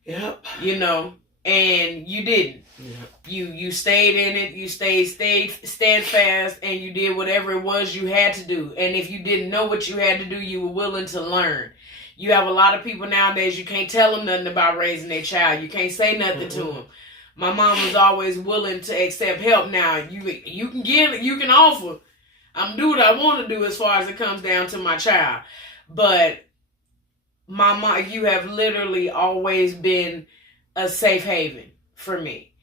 Yep. You know, and you didn't. Yep. You stayed in it. You stayed steadfast, and you did whatever it was you had to do. And if you didn't know what you had to do, you were willing to learn. You have a lot of people nowadays, you can't tell them nothing about raising their child. You can't say nothing to them. My mom was always willing to accept help. Now, you can give, you can offer. I'm doing what I want to do as far as it comes down to my child. But my mom, you have literally always been a safe haven for me.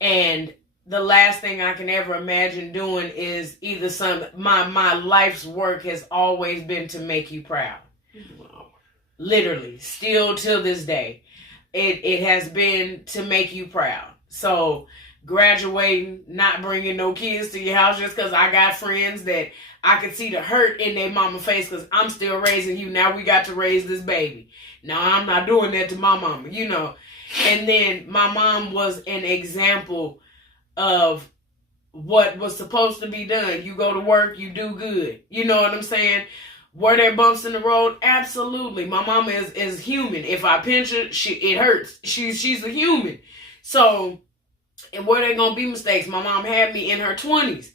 And the last thing I can ever imagine doing is either my life's work has always been to make you proud. Wow. Literally, still till this day, it has been to make you proud. So graduating, not bringing no kids to your house just because I got friends that I could see the hurt in their mama face because I'm still raising you. Now we got to raise this baby. Now I'm not doing that to my mama, you know. And then my mom was an example of what was supposed to be done. You go to work, you do good. You know what I'm saying? Were there bumps in the road? Absolutely. My mama is human. If I pinch her, it hurts. She's a human. So, and were there going to be mistakes? My mom had me in her 20s.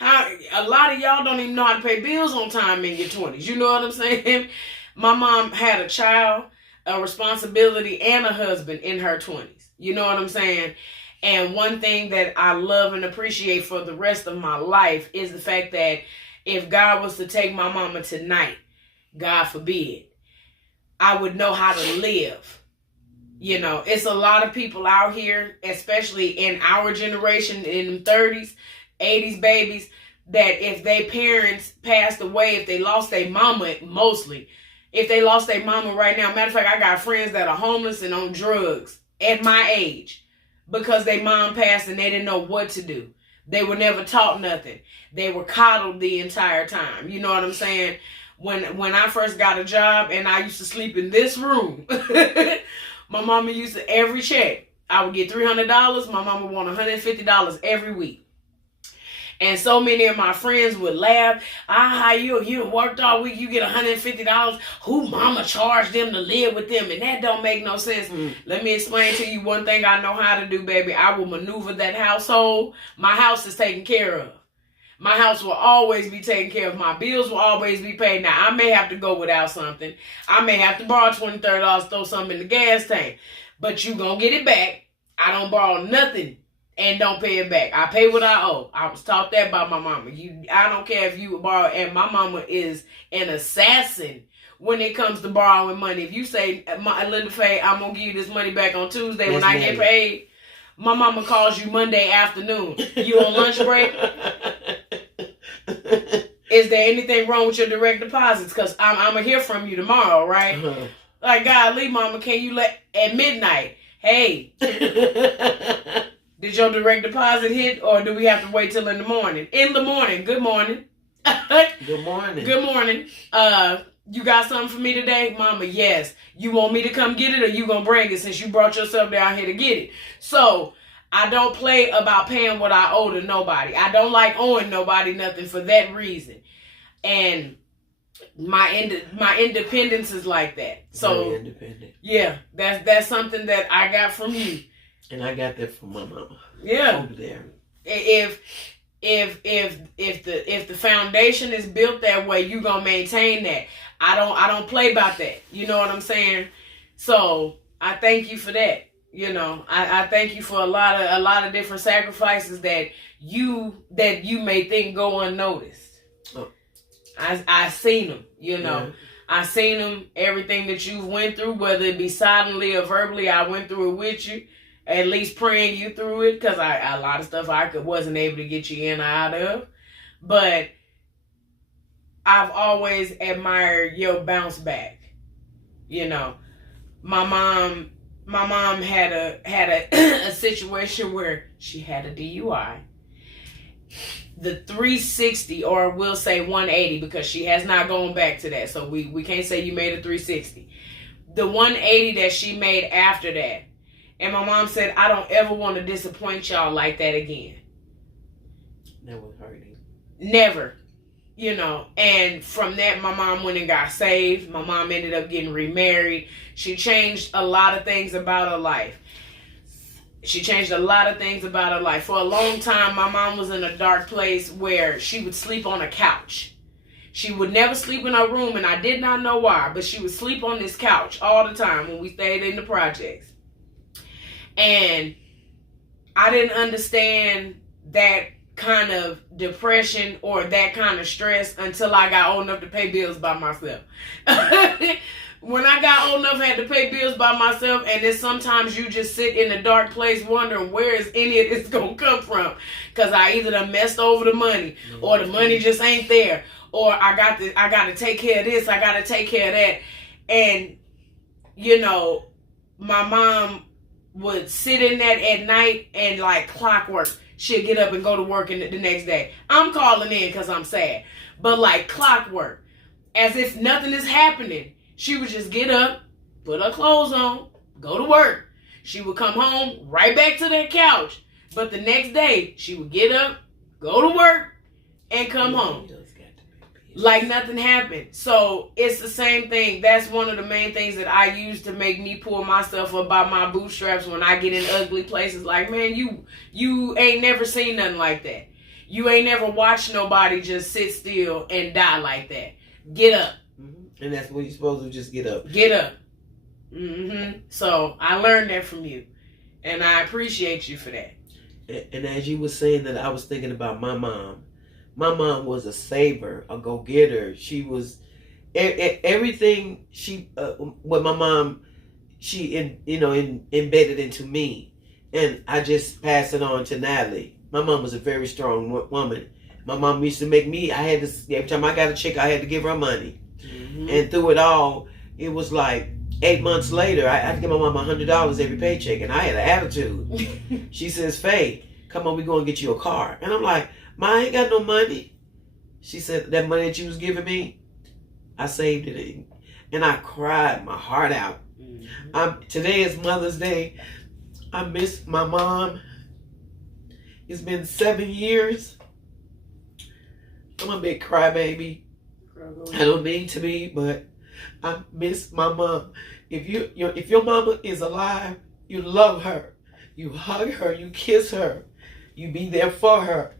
A lot of y'all don't even know how to pay bills on time in your 20s. You know what I'm saying? My mom had a child, a responsibility, and a husband in her 20s. You know what I'm saying? And one thing that I love and appreciate for the rest of my life is the fact that if God was to take my mama tonight, God forbid, I would know how to live. You know, it's a lot of people out here, especially in our generation, in the 30s, 80s babies, that if their parents passed away, if they lost their mama, mostly, if they lost their mama right now, matter of fact, I got friends that are homeless and on drugs at my age because their mom passed and they didn't know what to do. They were never taught nothing. They were coddled the entire time. You know what I'm saying? When I first got a job and I used to sleep in this room, my mama used to, every check, I would get $300. My mama want $150 every week. And so many of my friends would laugh. You worked all week, you get $150. Who mama charged them to live with them? And that don't make no sense. Let me explain to you one thing I know how to do, baby. I will maneuver that household. My house is taken care of. My house will always be taken care of. My bills will always be paid. Now, I may have to go without something. I may have to borrow $20, $30, throw something in the gas tank. But you gonna get it back. I don't borrow nothing and don't pay it back. I pay what I owe. I was taught that by my mama. I don't care if you borrow, and my mama is an assassin when it comes to borrowing money. If you say, Linda Faye, I'm going to give you this money back on Tuesday when I get paid, my mama calls you Monday afternoon. You on lunch break? Is there anything wrong with your direct deposits? Because I'm going to hear from you tomorrow, right? Uh-huh. Like, golly, mama, can you at midnight, hey, did your direct deposit hit, or do we have to wait till in the morning? In the morning. Good morning. Good morning. Good morning. You got something for me today? Mama, yes. You want me to come get it, or you gonna bring it since you brought yourself down here to get it? So, I don't play about paying what I owe to nobody. I don't like owing nobody nothing for that reason. And my independence is like that. So, very independent. Yeah, that's something that I got from you. And I got that from my mama. Yeah. Over there. If the foundation is built that way, you gonna maintain that. I don't play about that. You know what I'm saying? So I thank you for that. You know, I thank you for a lot of different sacrifices that you may think go unnoticed. Oh. I seen them. You know, yeah. I seen them. Everything that you've went through, whether it be silently or verbally, I went through it with you. At least praying you through it, because a lot of stuff wasn't able to get you in or out of. But I've always admired your bounce back. You know, my mom had a situation where she had a DUI. The 360, or we'll say 180, because she has not gone back to that. So we can't say you made a 360. The 180 that she made after that. And my mom said, I don't ever want to disappoint y'all like that again. That was hurting. Never. You know, and from that, my mom went and got saved. My mom ended up getting remarried. She changed a lot of things about her life. For a long time, my mom was in a dark place where she would sleep on a couch. She would never sleep in her room, and I did not know why, but she would sleep on this couch all the time when we stayed in the projects. And I didn't understand that kind of depression or that kind of stress until I got old enough to pay bills by myself. When I got old enough, I had to pay bills by myself, and then sometimes you just sit in a dark place wondering where is any of this going to come from, because I either done messed over the money, or the money just ain't there, or I got to take care of this, I got to take care of that. And, you know, my mom would sit in that at night, and like clockwork, she'd get up and go to work the next day. I'm calling in because I'm sad. But like clockwork, as if nothing is happening, she would just get up, put her clothes on, go to work. She would come home, right back to that couch. But the next day, she would get up, go to work, and come home. Like nothing happened. So it's the same thing. That's one of the main things that I use to make me pull myself up by my bootstraps when I get in ugly places. Like, man, you ain't never seen nothing like that. You ain't never watched nobody just sit still and die like that. Get up. And that's what you're supposed to just get up. Get up. So I learned that from you. And I appreciate you for that. And as you were saying that, I was thinking about my mom. My mom was a saver, a go-getter. She was everything. What my mom, embedded into me, and I just pass it on to Natalie. My mom was a very strong woman. My mom used to make me. Every time I got a check, I had to give her money. And through it all, it was like 8 months later, I had to give my mom $100 every paycheck, and I had an attitude. She says, "Faye, come on, we going to get you a car," and I'm like, "Ma, I ain't got no money." She said, "That money that you was giving me, I saved it." And I cried my heart out. Today is Mother's Day. I miss my mom. It's been 7 years. I'm a big crybaby. I don't mean to be, but I miss my mom. If your mama is alive, you love her. You hug her. You kiss her. You be there for her.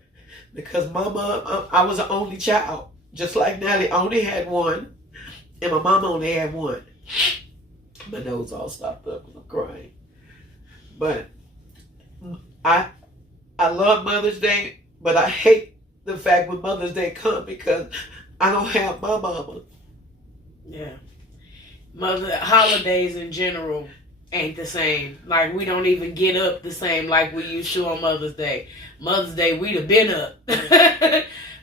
Because my mom, I was the only child. Just like Natalie, I only had one. And my mama only had one. My nose all stopped up and I'm crying. But I love Mother's Day, but I hate the fact when Mother's Day comes because I don't have my mama. Yeah. Holidays in general ain't the same. Like, we don't even get up the same like we used to on Mother's Day. Mother's Day, we'd have been up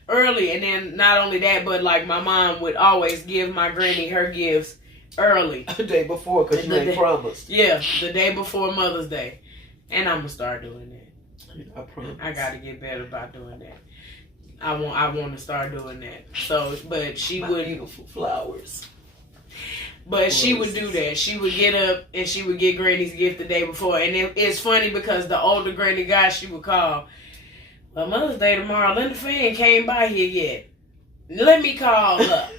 early. And then not only that, but like my mom would always give my granny her gifts early. The day before, because you ain't promised. Yeah, the day before Mother's Day. And I'm going to start doing that. I promise. I got to get better about doing that. I want to start doing that. So, but she would. Beautiful flowers. But she would do that. She would get up and she would get Granny's gift the day before. And it's funny because the older Granny guy, she would call, "Well, Mother's Day tomorrow. Linda Fan came by here yet. Let me call up.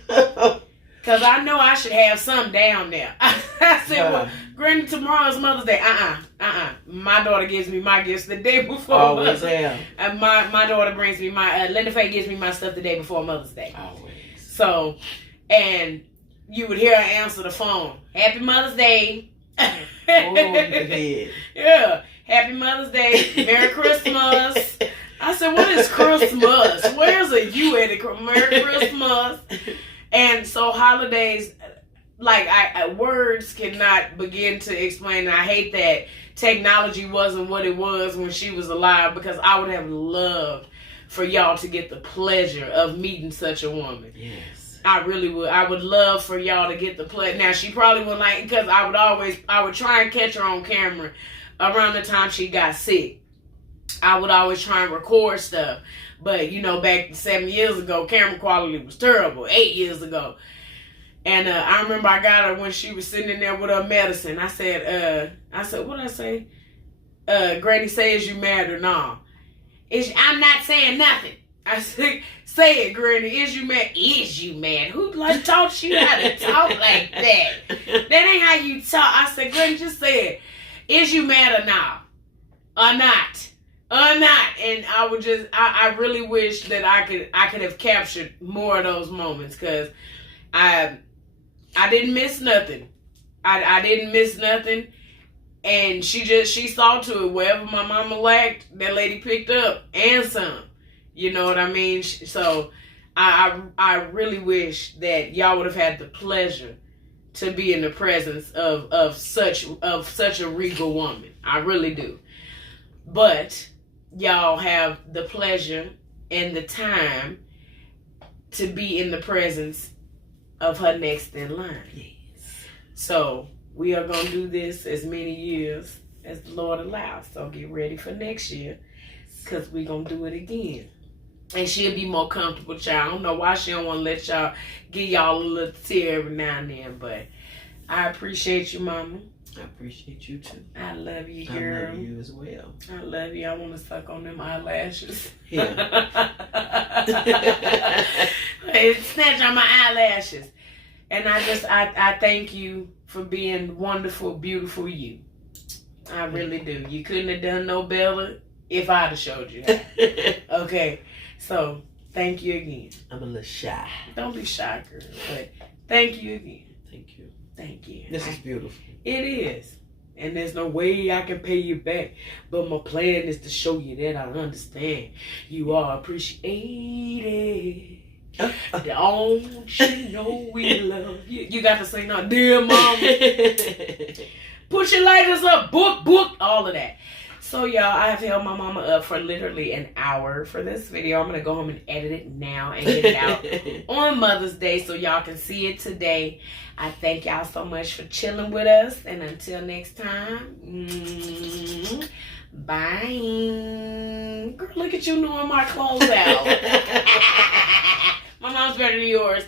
Because I know I should have some down there." I said, "Well, Granny, tomorrow's Mother's Day." my daughter gives me my gifts the day before. Always have. And my daughter brings me my Linda Faye gives me my stuff the day before Mother's Day. Always. So, and you would hear her answer the phone. Happy Mother's Day. Oh, you did. Yeah. Happy Mother's Day. Merry Christmas. I said, what is Christmas? Where's a you at it? Merry Christmas. And so holidays, like words cannot begin to explain. And I hate that technology wasn't what it was when she was alive, because I would have loved for y'all to get the pleasure of meeting such a woman. Yes. I really would. I would love for y'all to get the pleasure. Now, she probably wouldn't like, because I would try and catch her on camera around the time she got sick. I would always try and record stuff. But, you know, back 7 years ago, camera quality was terrible. 8 years ago. And I remember I got her when she was sitting in there with her medicine. I said, what did I say? Granny, say, is you mad or not? I'm not saying nothing. I said, say it, Granny. Is you mad? Is you mad? Who taught you how to talk like that? That ain't how you talk. I said, Granny, just say it. Is you mad or not? Or not? Or not? And I would just, I really wish that I could have captured more of those moments, because I didn't miss nothing. I didn't miss nothing. And she saw to it. Wherever my mama lacked, that lady picked up and some. You know what I mean? So I really wish that y'all would have had the pleasure to be in the presence of such a regal woman. I really do. But y'all have the pleasure and the time to be in the presence of her next in line. Yes. So we are going to do this as many years as the Lord allows. So get ready for next year, because we're going to do it again. And she'll be more comfortable, child. I don't know why she don't want to let y'all, give y'all a little tear every now and then. But I appreciate you, Mama. I appreciate you too. I love you, girl. I love you as well. I love you. I want to suck on them eyelashes. Yeah. Hey, snatch on my eyelashes. And I thank you for being wonderful, beautiful you. I really do. You couldn't have done no better if I'd have showed you how. Okay. So, thank you again. I'm a little shy. Don't be shy, girl. But thank you again. Thank you. Thank you. This is beautiful. It is. And there's no way I can pay you back. But my plan is to show you that I understand. You are appreciated. Don't you know we love you? You got to sing now. Dear Mama. Put your lighters up. Book. All of that. So, y'all, I have held my mama up for literally an hour for this video. I'm going to go home and edit it now and get it out on Mother's Day so y'all can see it today. I thank y'all so much for chilling with us. And until next time, bye. Girl, look at you knowing my clothes out. My mom's better than yours.